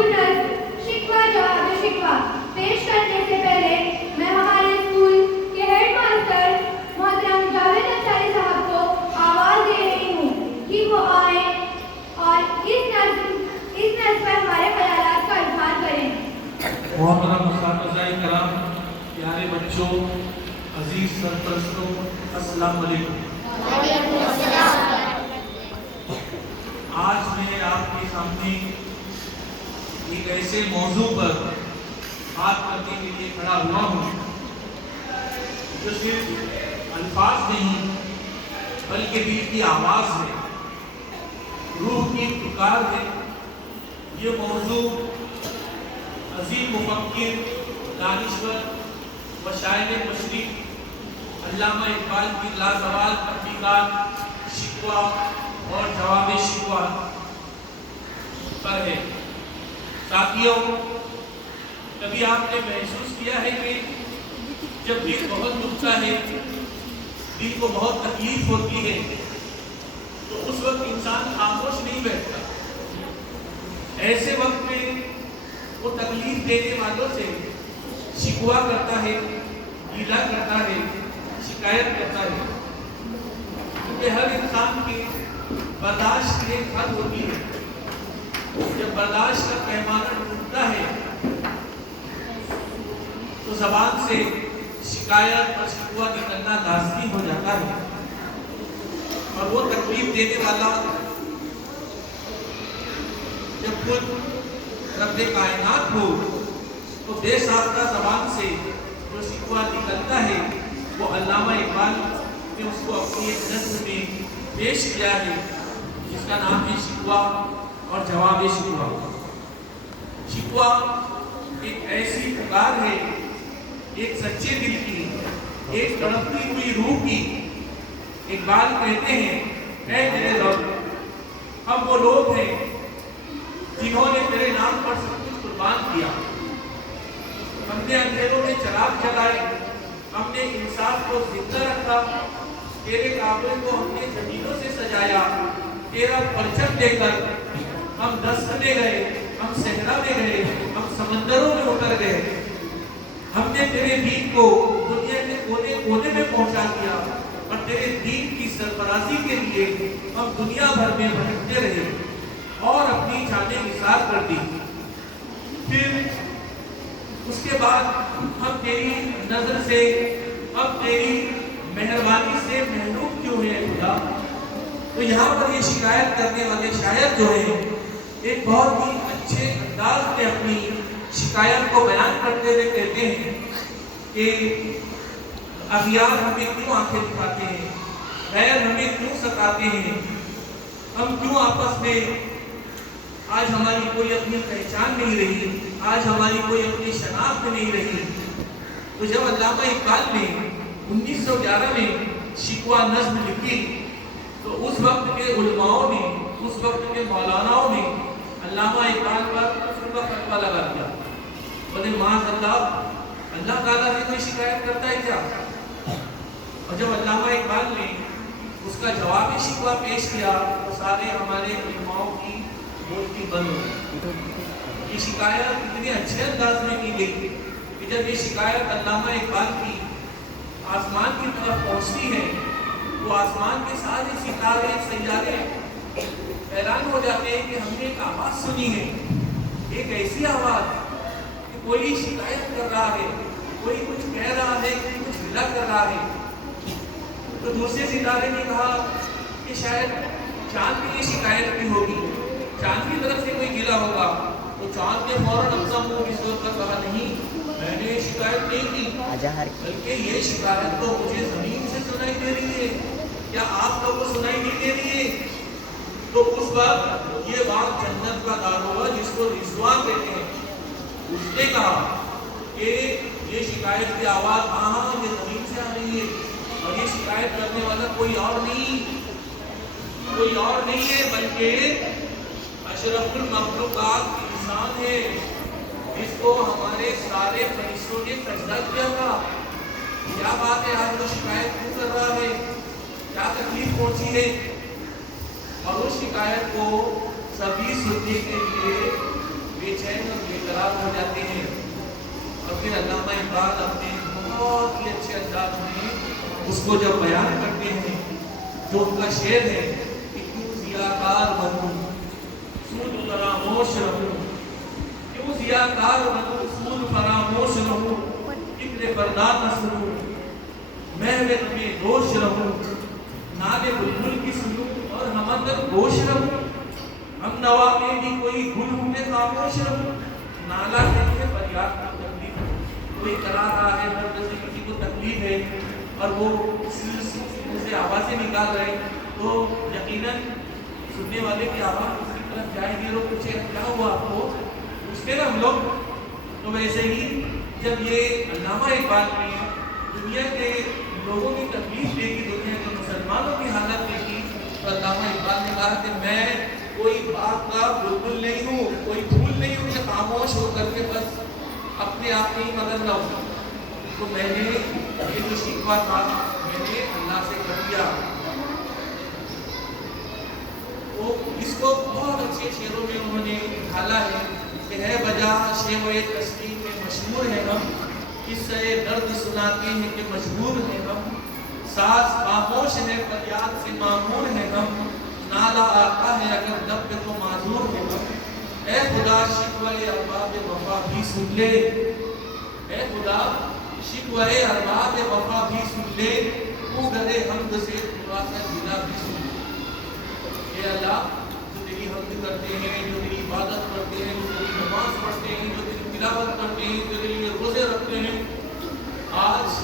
मशहूर नज़्म शिकवा जवाब शिकवा पेश करने से पहले मैं हमारे स्कूल के हेड मास्टर मोहतरम जावेद अंसारी साहब को आवाज़ दे रही हूँ कि वो आए और इस नज़्म पर हमारे ख्यालात का इजहार करें। मोहतरम उस्ताद-ए कराम, प्यारे बच्चों, अजीज सरपरस्तों, अस्सलाम वालेकुम। आज मैं आपके सामने एक ऐसे मौजू पर बात करने के लिए खड़ा हुआ हूँ जो सिर्फ अल्फाज नहीं बल्कि दिल की आवाज़ है, रूह की पुकार है। ये मौजू अजीम मुफक्किर, दानिश्वर व शायर मशरिक़ अल्लामा इक़बाल की लाज़वाल तहक़ीक़ात शिकवा और जवाब शिकवा पर है। साथियों, कभी आपने महसूस किया है कि जब दिल बहुत दुखता है, दिल को बहुत तकलीफ होती है, तो उस वक्त इंसान खामोश नहीं बैठता। ऐसे वक्त में वो तकलीफ देने वालों से शिकवा करता है, गीला करता है, शिकायत करता है, क्योंकि हर इंसान की बर्दाश्त की एक हद होती है। जब बर्दाश्त का पैमाना टूटता है तो ज़बान से शिकायत और शिकवा निकलना लाज़मी हो जाता है। और वो तकलीफ देने वाला जब खुद रब्बे कायनात हो तो बेसाख्ता ज़बान से जो शिकवा निकलता है वो अल्लामा इक़बाल ने उसको अपनी एक नज़्म में पेश किया है, जिसका नाम है शिकवा और जवाब शिकवा। शिकवा एक ऐसी पुकार है, एक सच्चे दिल की, एक तड़पती हुई रूह की। इक़बाल कहते हैं, ऐ मेरे रब, हम वो लोग हैं जिन्होंने तेरे नाम पर सब कुछ कुर्बान किया। हमने अंधेरों में चिराग जलाए, हमने इंसाफ को जिंदा रखा, तेरे काबे को हमने जमीनों से सजाया, तेरा परचम देकर हम दस्त में गए, हम सहरा में गए, हम समंदरों में उतर गए। हमने तेरे दीन को दुनिया के कोने कोने में पहुंचा दिया और तेरे दीन की सरफराजी के लिए हम दुनिया भर में भटकते रहे और अपनी जानें निसार कर दी। फिर उसके बाद हम तेरी नजर से, हम तेरी मेहरबानी से महरूम क्यों हैं खुदा। तो यहाँ पर ये शिकायत करने वाले शायर जो हैं एक बहुत ही अच्छे अंदाज में अपनी शिकायत को बयान करते हुए कहते हैं कि अगियार हमें क्यों आंखें दिखाते हैं, गैर हमें क्यों सताते हैं, हम क्यों आपस में आज हमारी कोई अपनी पहचान नहीं रही, आज हमारी कोई अपनी शनाख्त नहीं रही। तो जब अल्लामा इक़बाल ने 1911 में शिकवा नज़्म लिखी तो उस वक्त के उलमाओं ने, उस वक्त के मौलानाओं ने अल्लामा इक़बाल पर कुफ्र का फतवा लगा दिया। बोले माज़अल्लाह, अल्लाह ताला से कोई शिकायत करता है क्या। और जब अल्लामा इक़बाल ने उसका जवाब शिकवा पेश किया तो सारे हमारे उलमाओं की बोलती बंद हो गई। ये शिकायत इतने अच्छे अंदाज में की गई कि जब ये शिकायत अल्लामा इक़बाल की आसमान की तरफ पहुँचती है तो आसमान के सारे सितारे सैयारे हैरान हो जाते हैं कि हमने एक आवाज़ सुनी है, एक ऐसी आवाज़ कि कोई शिकायत कर रहा है, कोई कुछ कह रहा है, कोई कुछ गिला कर रहा है। तो दूसरे सितारे ने कहा कि शायद चांद की ये शिकायत भी होगी, चांद की तरफ से कोई गिला होगा। तो चांद ने फौरन अपना मुंह इस पर कहा, नहीं, मैंने शिकायत नहीं की, बल्कि ये शिकायत तो मुझे जमीन से सुनाई दे रही है, क्या आप लोगों को सुनाई नहीं दे रही है। तो उस वक्त ये बात जन्नत का दारोगा जिसको रिज़वान कहते हैं, उसने कहा कि ये शिकायत की आवाज़ हाँ ये जमीन से आ रही है और ये शिकायत करने वाला कोई और नहीं है बल्कि अशरफुल मखलूकात इंसान है, जिसको हमारे सारे फरिश्तों ने सजदा किया था। क्या बात है, आज वो शिकायत क्यों कर रहा है, क्या तकलीफ पहुंची है। और उस शिकायत को सभी सुनने के लिए بے چین اور بے قرار ہو جاتے ہیں. اور پھر علامہ اقبال اپنے بہت ہی اچھے انداز میں اس کو جب بیان کرتے ہیں، جو ان کا شعر ہے کہ کیوں ضیاءکار بنوں سود فراموش رہوں، کیوں ضیاءکار بنوں سود فراموش رہوں، فکر فردا نہ سنوں، محو غم دوش رہوں، نالے بلبل کی سنوں اور ہم اندر گوش رہوں، ہم نوا میں بھی کوئی گل ہوں میں خاموش رہوں، نالا کہتے ہیں فریاد کی تکلیف، کوئی کرا رہا ہے درد سے، کسی کو تکلیف ہے اور وہ سے آوازیں نکال رہے تو یقیناً سننے والے کی آواز اس کی طرف جائے گی اور پوچھے کیا ہوا آپ کو، پوچھتے نا ہم لوگ. تو ویسے ہی جب یہ علامہ اقبال نے دنیا کے لوگوں کی تکلیف دیکھی، دنیا کے مسلمانوں کی حالت دیکھی، تو علامہ اقبال نے کہا کہ میں کوئی باغ کا بلبل نہیں ہوں، کوئی پھول نہیں ہوں کہ خاموش ہو کر کے بس اپنے آپ میں ہی مگن نہ ہوں. تو میں نے یہ جو شکوہ تھا میں نے اللہ سے کر دیا. تو اس کو بہت اچھے شعروں میں انہوں نے ڈھالا ہے کہ ہے بجا شیوے تسلیم میں مشہور ہے ہم، قصہ درد سناتے ہیں کہ مجبور ہے ہم، ساز خاموش ہے فریاد سے معمور ہے ہم، نالا آتا ہے اگر دب پہ تو معذور ہے ہم. اے خدا شکوے ارباب وفا بھی سن لے، اے خدا شکوے ارباب وفا بھی سن لے، تو گرے حمد سے خدا کا جلا بھی سن لے. اے اللہ جو تیری حمد کرتے ہیں، جو تیری عبادت کرتے ہیں، جو تیری نماز پڑھتے ہیں، جو تیری تلاوت کرتے ہیں، جو تیرے لیے روزے رکھتے ہیں، آج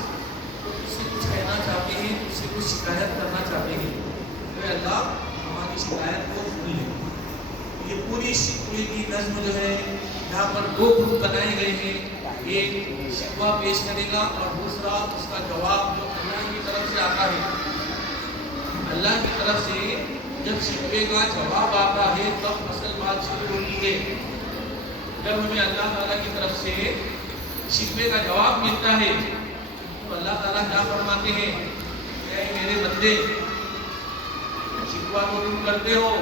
تجھ سے کچھ کہنا چاہتے ہیں، تجھ سے کچھ شکایت کرنا چاہتے ہیں. اے اللہ ہماری شکایت کو سن لے. یہ پوری شکوے کی نظم جو ہے یہاں پر دو گروپ بنائے گئے ہیں، ایک شکوہ پیش کرے گا اور دوسرا اس کا جواب جو اللہ کی طرف سے آتا ہے. اللہ کی طرف سے جب شکوے کا جواب آتا ہے تب اصل بات شروع ہوتی ہے. جب ہمیں اللہ تعالیٰ کی طرف سے شکوے کا جواب ملتا ہے تو اللہ تعالیٰ کیا فرماتے ہیں، اے میرے بندے شکوہ تو تم کرتے ہو،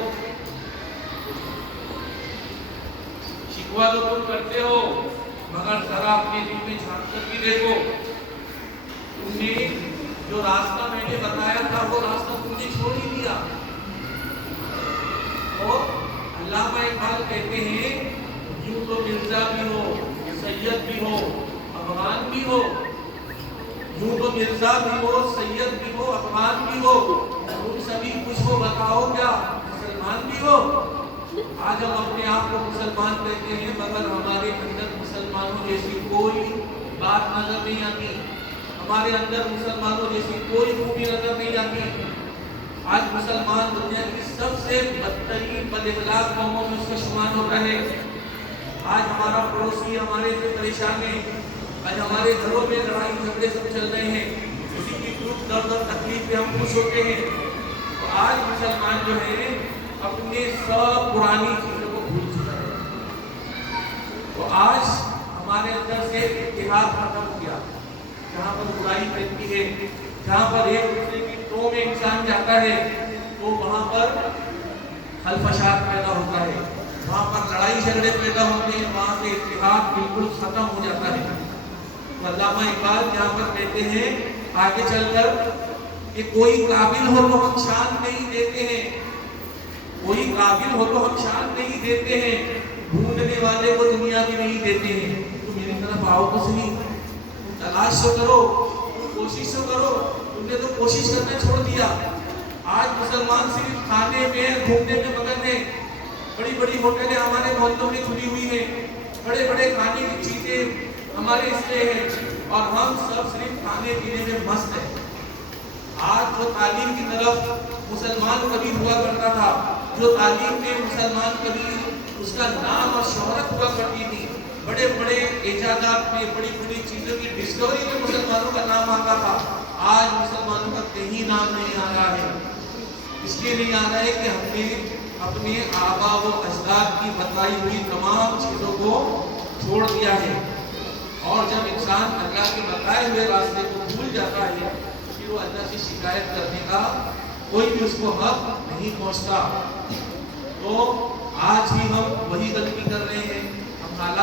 شکوہ تو تم کرتے ہو، مگر ذرا اپنے دل میں جھانک کر بھی دیکھو، تم نے جو راستہ میں نے بتایا تھا وہ راستہ تم نے چھوڑ ہی دیا. تو علامہ اقبال کہتے ہیں یوں تو مرزا بھی ہو، سید بھی ہو، افغان بھی ہو، یوں تو مرزا بھی ہو، سید بھی ہو، افغان بھی ہو، تم سبھی کچھ کو بتاؤ کیا مسلمان بھی ہو. آج ہم اپنے آپ کو مسلمان کہتے ہیں مگر ہمارے اندر مسلمانوں جیسی کوئی بات نظر نہیں آتی، ہمارے اندر مسلمانوں جیسی کوئی خوبی نظر نہیں آتی. آج مسلمان دنیا کی سب سے بدترین بد اخلاق قوموں میں اس کا شمار ہوتا ہے. آج ہمارا پڑوسی ہمارے سے پریشان ہے، آج ہمارے گھروں میں لڑائی جھگڑے سب چل رہے ہیں، کسی کی دکھ درد اور تکلیف پہ ہم خوش ہوتے ہیں. تو آج مسلمان جو ہے اپنے سب پرانی چیزوں کو بھول چکا ہے. تو آج ہمارے اندر سے اتحاد ختم ہو گیا. جہاں پر برائی پھیلتی ہے، جہاں پر ایک دوسرے کی ٹو میں انسان جاتا ہے تو وہاں پر خلفشات پیدا ہوتا ہے، وہاں پر لڑائی جھگڑے پیدا ہوتے ہیں، وہاں سے اتحاد بالکل ختم ہو جاتا ہے. تو علامہ اقبال یہاں پر کہتے ہیں آگے چل کر کہ کوئی قابل ہو تو ہم شان نہیں دیتے ہیں، کوئی قابل ہو تو ہم شان نہیں دیتے ہیں، ڈھونڈنے والے کو دنیا بھی نہیں دیتے ہیں. تو میری طرف آؤ تو صحیح، تلاش تو کرو، کوشش تو کرو. تم نے تو کوشش کرنا چھوڑ دیا. آج مسلمان صرف کھانے میں گھومنے میں مگن ہیں. بڑی بڑی ہوٹلیں ہمارے محلوں میں کھلی ہوئی ہیں، بڑے بڑے کھانے کی چیزیں ہمارے اس میں ہیں اور ہم سب صرف کھانے پینے میں مست ہیں. آج جو تعلیم کی طرف مسلمان کبھی ہوا کرتا تھا، جو تعلیم میں مسلمان کبھی اس کا نام اور شہرت ہوا کرتی تھی، بڑے بڑے ایجادات میں بڑی بڑی چیزوں کی ڈسکوری میں مسلمانوں کا نام آتا تھا، آج مسلمانوں کا کہیں نام نہیں آ رہا ہے. اس لیے نہیں آ رہا ہے کہ ہم نے اپنے آبا و اجداد کی بتائی ہوئی تمام چیزوں کو چھوڑ دیا ہے. اور جب انسان اللہ کے بتائے ہوئے راستے کو بھول جاتا ہے پھر وہ اللہ سے شکایت کرنے کا کوئی بھی اس کو حق نہیں پہنچتا. تو آج بھی ہم وہی غلطی کر رہے ہیں.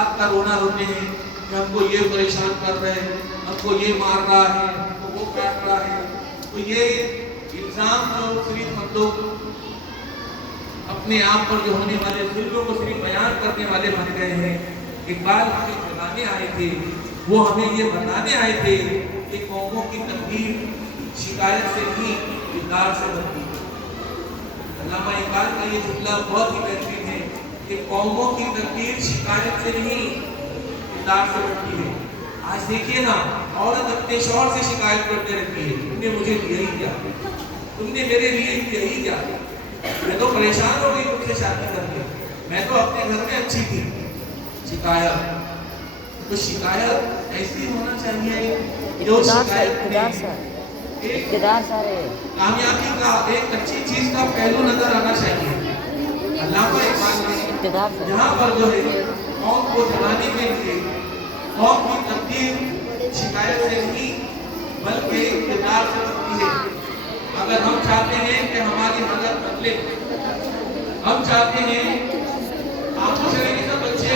औलाद का रोना रोते हैं कि हमको ये परेशान कर रहे हैं, हमको ये मार रहा है, हमको वो काट रहा है। तो ये इल्ज़ाम जो सिर्फ हम लोग अपने आप पर जो होने वाले जुल्मों को सिर्फ बयान करने वाले बन गए हैं। इकबाल हमें जगाने आए थे, वो हमें ये बताने आए थे कि कौमों की तकदीर शिकायत से नहीं, किरदार से बनती है। अल्लामा इकबाल का ये जुमला बहुत ही बेहतरीन है कि कौमों की तकदीर शिकायत से नहीं, किरदार से बनती है। आज देखिए ना, औरत अपने शौहर से शिकायत करते रहती है, तुमने मुझे दिया ही क्या, तुमने मेरे लिए दिया ही क्या, मैं तो परेशान हो गई तुमसे शादी करके, मैं तो अपने घर में अच्छी थी। शिकायत, तो शिकायत ऐसी होना चाहिए जो शिकायत कामयाबी का एक अच्छी चीज का पहलू नजर आना चाहिए। अल्लामा इकबाल ने यहाँ पर जो है कौम को जगाने के लिए कौम की तकदीर शिकायत से नहीं बल्कि किरदार से बनती है। अगर हम चाहते हैं कि हमारी हालत बदले, हम चाहते हैं आंखों से नहीं सब बच्चे,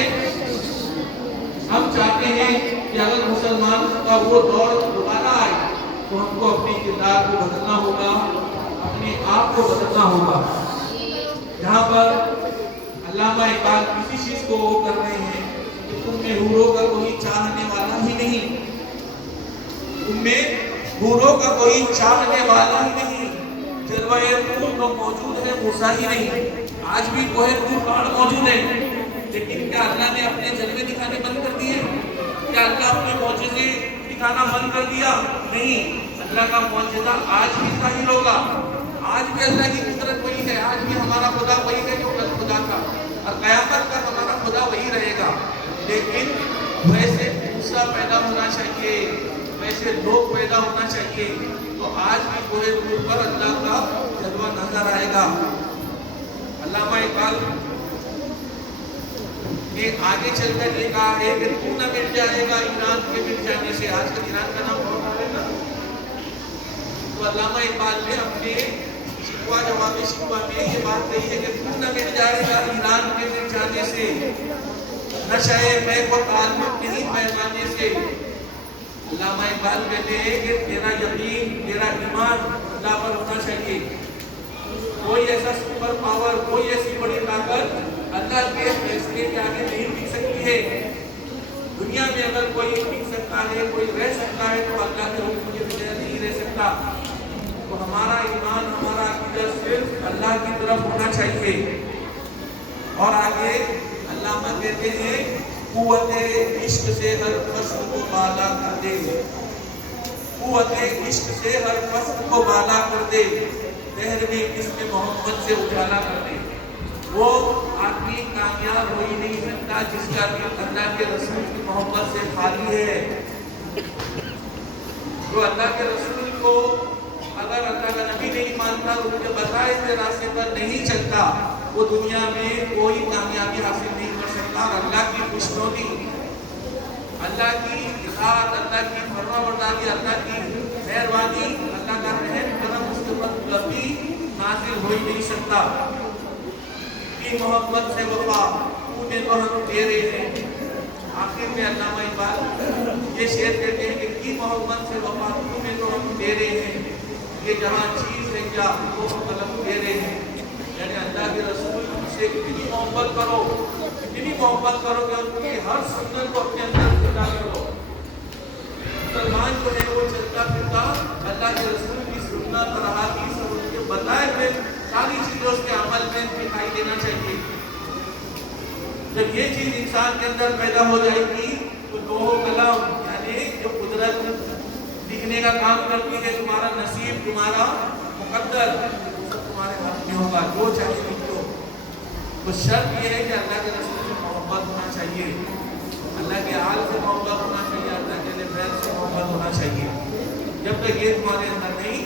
हम चाहते हैं कि अगर मुसलमान का वो दौर दोबारा आए तो हमको अपने किरदार को बदलना होगा, अपने आप को बदलना होगा। यहाँ पर अल्लामा इकबाल किसी चीज को कर रहे हैं कि तुम में हूरों का कोई चाहने वाला ही नहीं, तुम में हूरों का कोई चाहने वाला ही नहीं, जलवाए तूर तो मौजूद है मूसा ही नहीं। आज भी कोहे तूर पहाड़ मौजूद है, लेकिन क्या अल्लाह ने अपने जलवे दिखाने बंद कर दिए? क्या अल्लाह अपने मौजूदे दिखाना बंद कर दिया? नहीं, अल्लाह का मौजूदा आज भी जाहिर होगा। आज भी अल्लाह की कुदरत वही है, आज भी हमारा खुदा वही है जो कल खुदा था, और कयामत तक हमारा खुदा वही रहेगा। लेकिन वैसे मूसा पैदा होना चाहिए, वैसे लोग पैदा होना चाहिए, तो आज भी कोहे तूर पर अल्लाह का जलवा नजर आएगा। अल्लामा इकबाल ने आगे चलकर ये कहा है कि तू न मिट जाएगा ईरान के मिट जाने से। आजकल ईरान का नाम बहुत आ रहा है ना, तो अल्लामा इकबाल ने अपने शिकवा जवाबे शिकवा में ये बात कही है कि तू न मिट जाएगा ईरान के मिट जाने से, नशाए मैं को ताल्लुक नहीं पैमाने से। अल्लामा इकबाल कहते हैं कि तेरा यकीन, तेरा ईमान अल्लाह पर होना चाहिए। कोई ऐसा सुपर पावर, कोई ऐसी बड़ी ताकत अल्लाह के फैसले के आगे नहीं टिक सकती है। दुनिया में अगर कोई टिक सकता है, कोई रह सकता है, तो अल्लाह के हुक्म के बगैर नहीं रह सकता। तो हमारा ईमान, हमारा अकीदा सिर्फ अल्लाह की तरफ होना चाहिए। और आगे अल्लामा कहते हैं कुव्वते इश्क से हर फसल को बाला कर दे, कुव्वते इश्क से हर फसल को बाला कर दे, तहरीर इसमें मोहब्बत से उजाला कर दे। वो आदमी कामयाब हो ही नहीं सकता जिसका दिल अल्लाह के रसूल की मोहब्बत से खाली है। जो अल्लाह के रसूल को अगर अल्लाह का नबी नहीं मानता, उनके बताए हुए रास्ते पर नहीं चलता, वो दुनिया में कोई कामयाबी हासिल नहीं कर सकता। और अल्लाह की खुशनुदी, अल्लाह की इताअत, अल्लाह की फरमाबरदारी, अल्लाह की मेहरबानी, अल्लाह का रहम करम उसके ऊपर कभी नाज़िल हो ही नहीं सकता। की मोहब्बत से वफा तूने तो हम तेरे हैं। आखिर में अल्लामा इकबाल ये शेर कहते हैं कि की मोहब्बत से वफा तूने तो हम तेरे हैं, ये जहाँ चीज़ है क्या वो कलम तेरे हैं। यानी अल्लाह के रसूल से कितनी मोहब्बत करो, कितनी मोहब्बत करो कि उनकी हर सुन्नत को अपने अंदर पैदा करो। मुसलमान जो है वो चलता फिरता अल्लाह के रसूल की सुन्नत और अहादीस और उनके बताए हुए सारी चीजों उसके अमल में दिखाई देना चाहिए। जब ये चीज इंसान के अंदर पैदा हो जाएगी तो दो कलम यानी जो कुदरत लिखने का काम करती है, तुम्हारा नसीब, तुम्हारा मुकद्दर, सब तुम्हारे हाथ में होगा, जो चाहे लिख लो। तो शर्त ये है कि अल्लाह के रसूल से मोहब्बत होना चाहिए, अल्लाह के आल से मोहब्बत होना चाहिए, अल्लाह के बैत से मोहब्बत होना चाहिए। जब तक ये तुम्हारे अंदर नहीं,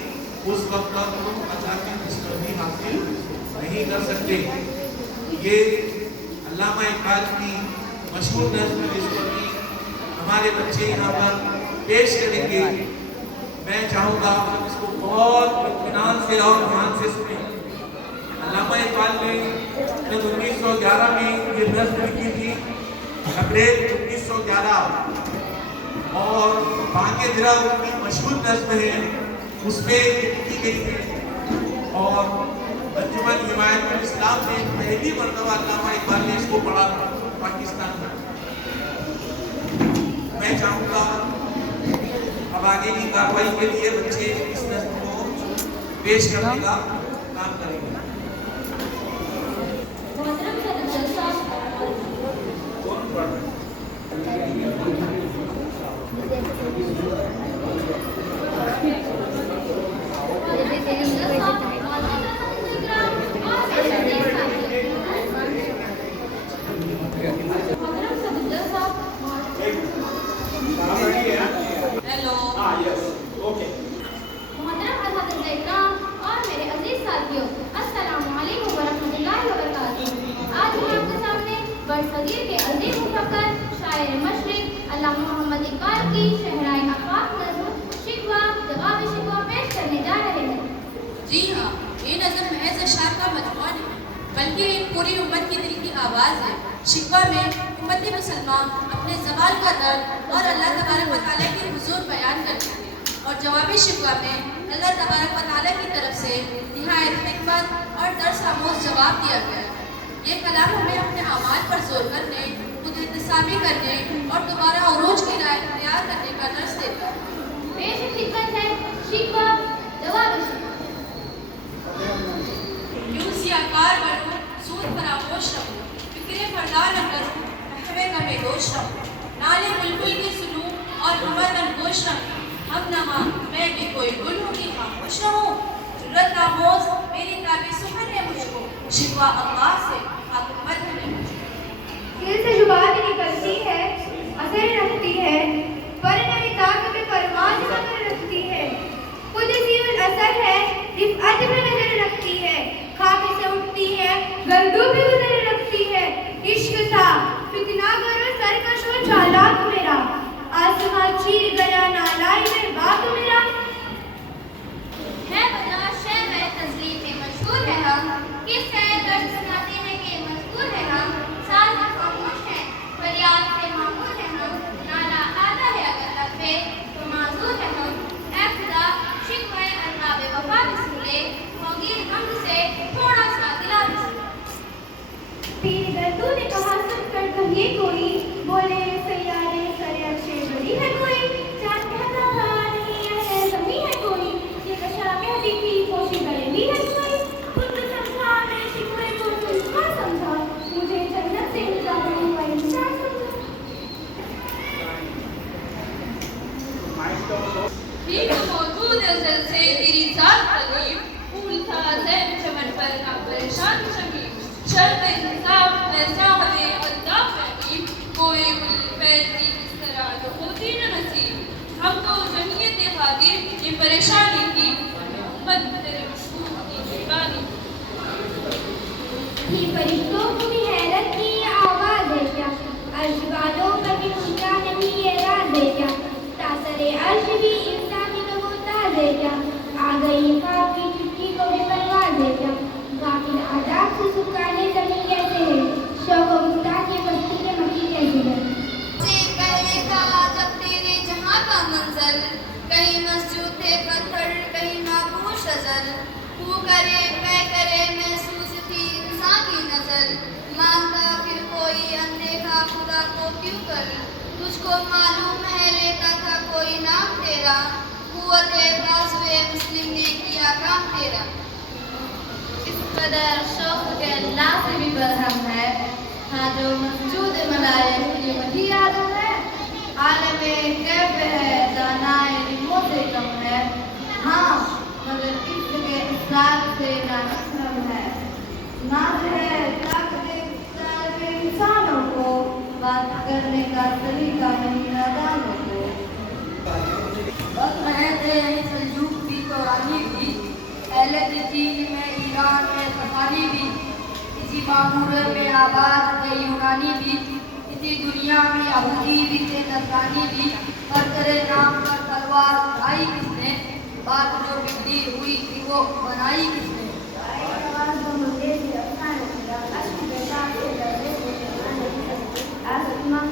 उस वक्त तक तुम अल्लाह की खुशनुदी हासिल नहीं कर सकते। ये अल्लामा इकबाल की मशहूर नज़्म जिसको कि हमारे बच्चे यहाँ पर पेश करेंगे, मैं चाहूँगा आप इसको बहुत इत्मीनान से और ध्यान से सुने। अल्लामा इकबाल ने जब 1911 में ये नज़्म लिखी थी अप्रैल 1911 और बांके दिरा उनकी मशहूर नस्म है, उसमें लिखी गई है। और अंजुमन हिमायतुल इस्लाम ने पहली मरतबा अल्लामा इकबाल ने इसको पढ़ा पाकिस्तान में। मैं चाहूँगा अब आगे की कार्रवाई के लिए बच्चे इस नस्म को पेश करने का काम करेंगे। कौन पढ़ रहा हेलो। Yes, okay. मोहतरम अज़हरुल इकराम और मेरे अजीज साथियों, अस्सलामु अलैकुम वरहमतुल्लाहि वबरकातुहू। आज मैं आपके सामने बरसगीर के अज़ीम मुफक्कर शायर मशरिक अल्लामा मोहम्मद इकबाल की शहराए आफाक नज़्म शिकवा जवाब शिकवा पेश करने जा रहे हैं। जी हाँ, ये नज़म महज अशआर का मजमूआ नहीं, बल्कि एक पूरी उम्मत की दिल की आवाज़ है। शिकवा में उम्मत मुसलमान अपने ज़वाल का दर्द और अल्लाह तबारक व तआला की हुजूर बयान करते हैं, और जवाबी शिकवा में अल्लाह तबारक व तआला की तरफ से निहायत हिकमत और दर्स आमोज़ जवाब दिया गया है। ये कलाम हमें अपने अमाल पर जोर करने, खुद इंतसाबी करने और दोबारा उरूज की राह इख्तियार करने का दर्स देता है। पेश खिदमत है शिकवा जवाब शिकवा। यूं सियाकार बनूं, सूद फरामोश रहूं, फिक्रे फरदा न करूं, महवे गमे दोष रहूं, नाले बुलबुल की सुनूं और हमर नगोश रहूं, हम नमा मैं भी कोई गुल हूं कि खामोश रहूं, जुर्रत आमोज मेरी ताबे सुखन है मुझको, शिकवा अल्लाह से हुकूमत है मुझको। दिल से जो बात निकलती है असर रखती है, पर नई ताकत परवाज़ नजर रखती है। खुद सीउल असर है, रिफ़अत में नजर रखती है, खाक से उठती है, गर्दों पे गुजर रखती है। इश्क था फितना करो सरकश हो चालाक मेरा, आसमां चीर गया नालाई में बात मेरा। है बर्दाश्त है मैं तज़लीम में मशहूर है हम, किस है दर्द सुनाते हैं कि मजबूर है हम, साथ में खामोश है फरियाद से मामूल है हम, नाला आता है अगर लब पे तो माजूर है हम। ऐ खुदा शिकवा अरबाब वफा भी सुन ले, होगी हमद से थोड़ा सा दिला भी सुन ले। पीर दर्दू ने कहा सुन कर कहिए कोई, बोले सैयारे सरे अच्छे बड़ी है कोई, चांद कहता नहीं है जमी है कोई, ये कशा कहती थी कोशी बरेली है कोई। खुद समझा मैं शिकवे को तुझको समझा, मुझे जन्नत से गुजारने का इंसान समझा। ठीक मौजूद अज़ल से तेरी ज़ात करीब, फूल था ज़ैन चमन पर ना परेशान शमीम, शर्त इंसाफ ऐसा हमें अल्लाह फहमीम, कोई फैसली इस तरह तो होती न नसीब, हम तो जमीयत खातिर ये परेशानी थी, उम्मत तेरे मशहूर की दीवानी। ये फरिश्तों को भी हैरत की ये आवाज़ है क्या, अर्श वालों पर भी उनका नहीं ये राज है क्या, तासरे अर्श भी इंसानी तो वो ताज है क्या, आ गई ख्वाब की चुटकी को भी परवाज़ है क्या, गाफिल आदाब से सुखाने जमीन कैसे है, शौक़ व गुस्ताखी मस्ती के मकी कैसे है। से पहले का जब तेरे जहाँ का मंजर, कहीं मस्जूद थे पत्थर कहीं नाखुश अजर, तू करे मैं करे महसूस थी इंसान की नजर, मांगता फिर कोई अनदेखा खुदा को क्यों कर, तुझको मालूम है लेता था कोई नाम तेरा, कुव्वत-ए बाज़-ए मुस्लिम ने किया काम तेरा। इस कदर शौक़ के अल्लाह से भी बरहम है, हाँ जो मस्जूद मलाइक की वही आदम है, आलम कैफ है दानाए इल्मों से कम है, हाँ मगर इश्क़ के इसरार से नामहरम है, नाज है ताकत इंसानों को, बात करने का तरीका नहीं नादानों को। वक्त रहे थे यहीं सल्जूक भी तौरानी भी, अहले चीन में ईरान में सफारी भी, इसी मामूर में आबाद थे यूनानी भी, इसी दुनिया में यहूदी भी थे नसरानी भी, पर तेरे नाम पर तलवार उठाई किसने, बात जो बिगड़ी हुई थी वो बनाई किसने। आसमां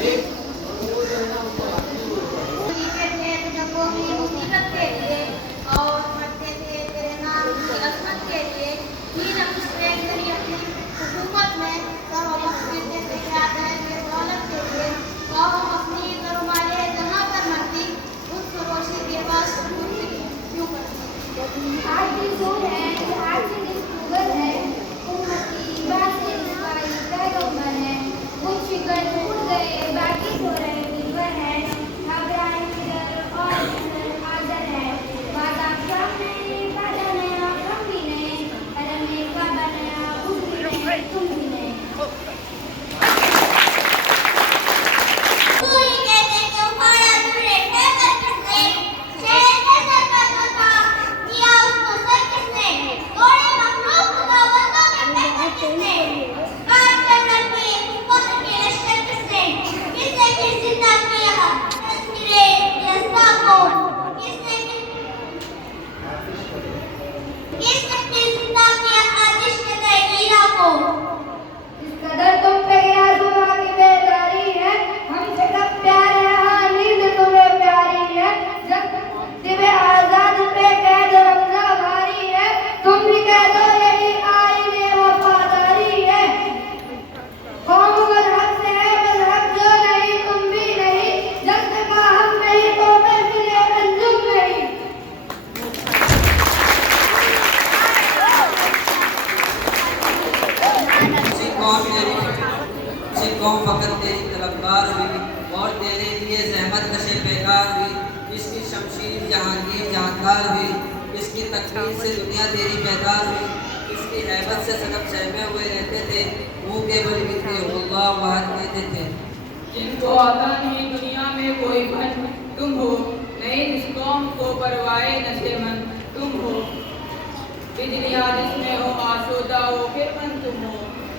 थे तुझे कौमी मुसीबत के लिए और मरते थे तेरे नाम की अजमत के लिए। तीन मुश्किल तेरी अपनी हुकूमत में करो मस्जिद थे क्या है दौलत के लिए। कहो अपनी करो माले जहाँ पर मरती उस फरोशी के पास क्यों करती। आज भी जो है आज से निष्ठुर है उम्मती बात से सिपाही पैगंबर है। कुछ फिकर टूट गए बाकी हो रहे निर्भर है। घबराए फिर और आदर है वादा शाम में वादा नया कम भी नहीं हरम में वादा नया कुछ भी नहीं तुम भी नहीं। कोई कहते क्यों खाया तूने ठहर किसने शहर के सर पर था किया उसको सर किसने तोड़े मखलूक खुदावंदों के पैर किसने काट कर रखी पुत्र के लश्कर किसने किसने फिर जिंदा किया तस्वीरे यस्ता को किसने फिर जिंदा किया आतिश के हीरा को। इस कदर तुम पे गया सुबह की बेदारी है हमसे कब प्यार है हाँ नींद तुम्हें प्यारी है। जब दिव्य आजाद पे कैद रमजा भारी है तुम भी कह दो यही आईने वफादारी है। कौम मजहब से है मजहब जो नहीं तुम भी नहीं जब तक हम नहीं तो मैं मिले अंजुम नहीं। सिख कौम फकत तेरी तलबगार हुई और तेरे लिए जहमत कशे बेकार हुई। इसकी शमशीर जहांगीर जहांकार हुई इसकी तकरीर से दुनिया तेरी बेदार हुई। इसकी हैबत से सनब सहमे हुए रहते थे मुँह के बल गिरते अल्लाह वाहद कहते थे। जिनको आता नहीं दुनिया में कोई फन तुम हो नहीं इस कौम को परवाए नशेमन तुम हो। बिजलियाँ जिसमें हो आसोदा हो फिर मन तुम हो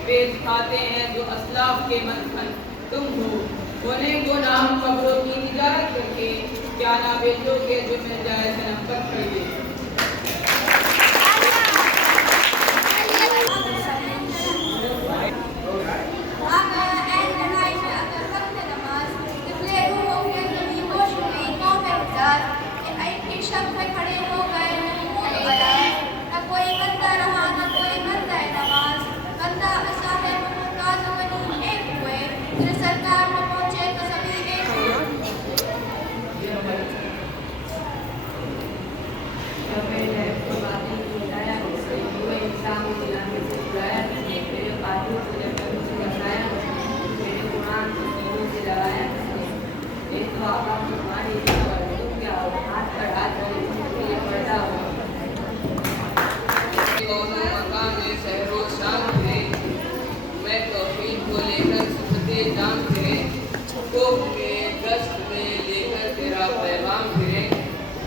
बेच खाते हैं जो असलाफ के मंथन तुम हो। होने को नाम कब्रों की तिजारत करके क्या ना बेचोगे जो मिल जाए सनम पत्थर के। सरकार में पहुंचे तो सभी एक हुए।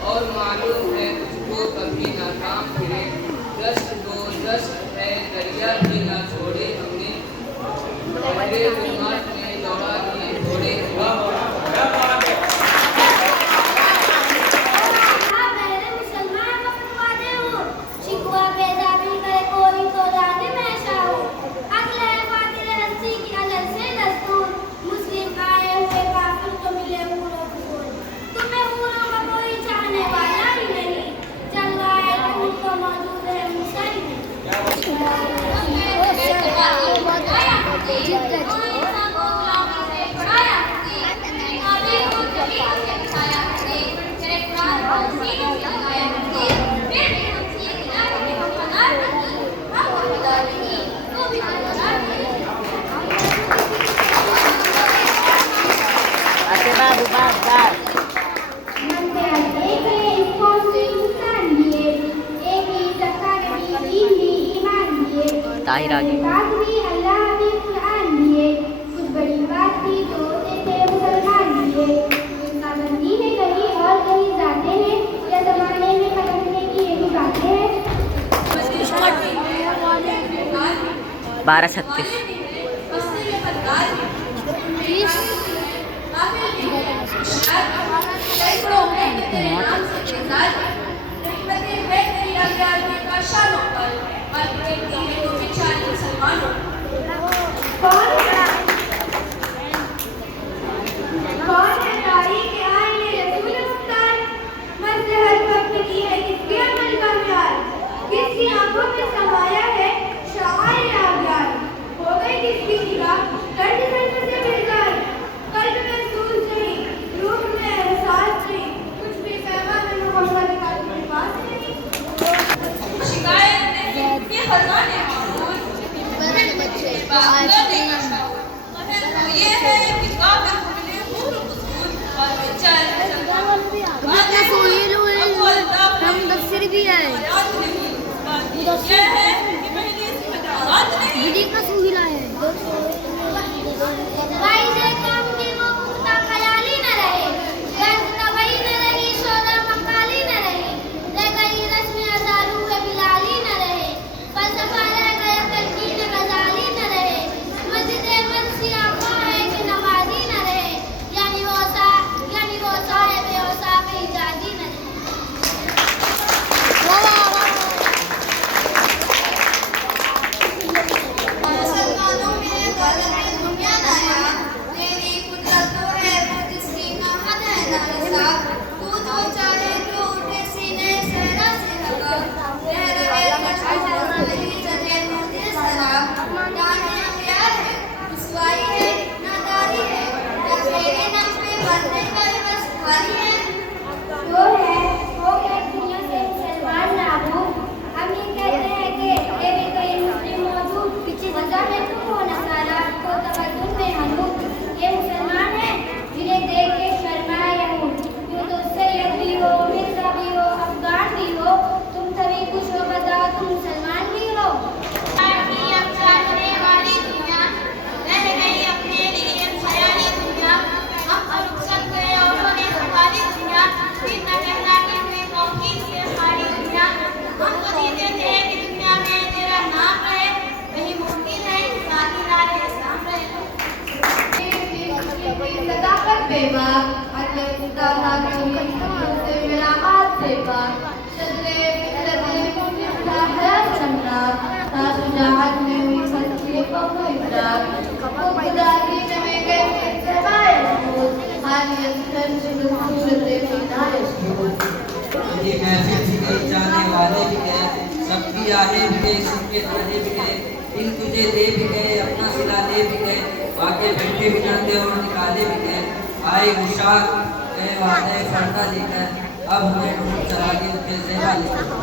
और मालूम है तुझको कभी नाकाम फिरे। दस्त दो दस्त है दरिया भी ना छोड़े हमने बड़े जुल्मात में दौड़ा दिए घोड़े। ताहिरा की बात भी अल्लाह ने कुरान दिए कुछ बड़ी बात थी तो थे मुसलमान दिए। पाबंदी है कहीं और कहीं जाते हैं या जमाने में बदलने की यही बातें हैं। 12:36 कौन यह है कि पहले इसकी वजाहत नहीं। वाइदे काम की वो पुख्ता ख्याली न रहे, गर्द तबई न रही, शोरा मकाली न रहे, रह गई रस्म अज़ारू व बिलाली न रहे, फलसफा रह गया तलकीन गजाली न रहे, मस्जिद मर्सी आका है कि नमाजी न रहे, यानी वो साहिब औसाफ इजादी न रहे। मुसलमानों में गलत दुनिया लाया, तेरी कुदरत तो है वो जिसकी ना हद है ना हिसाब, तू जो चाहे तो उठे सीने सहरा से लगा, रह रहे कश्मीर नहीं चले मुझे सलाम, जाने प्यार है रुसवाई है नादारी है, या तेरे नाम पे बनने का बस खाली है। जो है हो गया दुनिया से मुसलमान नाबूद। हम ये कहते हैं कि तेरे कई मुस्लिम मौजूद, मज़हब में तुम हो नसारा तो तमद्दुन में हनूद। ये मुसलमान हैं जिन्हें देख के शर्माए यहूद, यूं तो सैयद भी हो, मिर्जा भी हो, अफगान भी हो, तुम सभी कुछ हो बताओ तुम मुसलमान भी हो। अब चाहने वाली दुनिया रह गई अपने लिए खयाली दुनिया, हम रुखसत गए औरों ने संभाली दुनिया, फिर न कहना कि हुई तौहीद से खाली दुनिया, हम तो जीते थे कि दुनिया में तेरा नाम रहे, वही मुमकिन है साथी नारे इस्लाम रहे। सदाकत बेबाक, अदले खुदा की से मेरा हाथ से पाक, शदरे फितरते मुफ्ता है शमनाक, ताशुजाहत में हुई फसली पको इफराक, खुदा की जमे गए सवाए महमूद, हालियत कर जुलूम सूरते फिदाए शहूद। ये महफिल भी गई, जाने वाले भी गए, सबकी आहें भी गई, सबके नारे भी गए, इन तुझे दे भी गए, अपना सिला ले भी गए, वाके बैठे भी जाते और निकाले भी गए, आए मुशाक गए वादे फरदा लेकर, अब हमें ढूंढ चला के उनके ज़ेबा लेकर।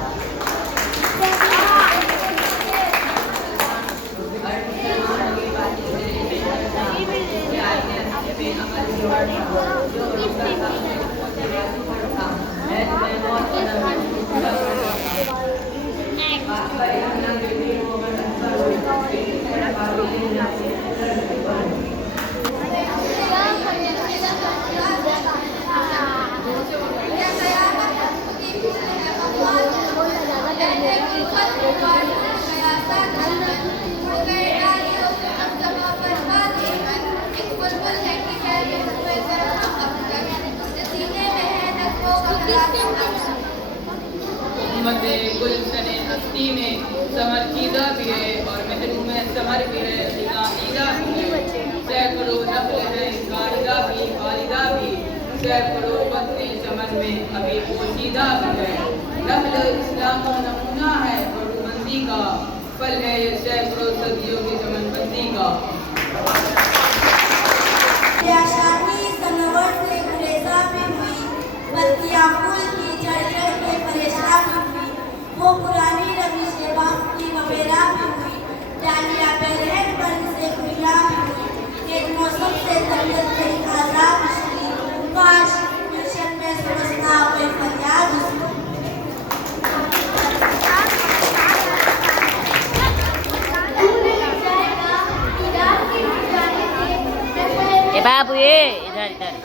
उम्मते गुलशने हस्ती में समरकीदा भी है और महरू में समर भी है, दिनाईदा भी है, सैकड़ों नफल है कारिदा भी वालिदा भी, सैकड़ों बत्ती चमन में अभी पोशीदा भी है, नफल इस्लाम नमूना है बंदी का, फल है ये सैकड़ों सदियों की चमनबंदी का। शादी सनवर से गुरेजा भी हुई, बल्किया फूल की जड़ के परेशान हुई, वो पुरानी रविश वक्त की वबेरा भी हुई, डालिया पहलहन पर से खुला भी हुई, एक मौसम से तबीयत गई आजाद हुई, काश गुलशन में समझना कोई फरियाद हुई। ए बाबू ये इधर इधर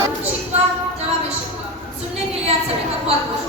शिकवा जवाब शिकवा सुनने के लिए आप सभी का बहुत बहुत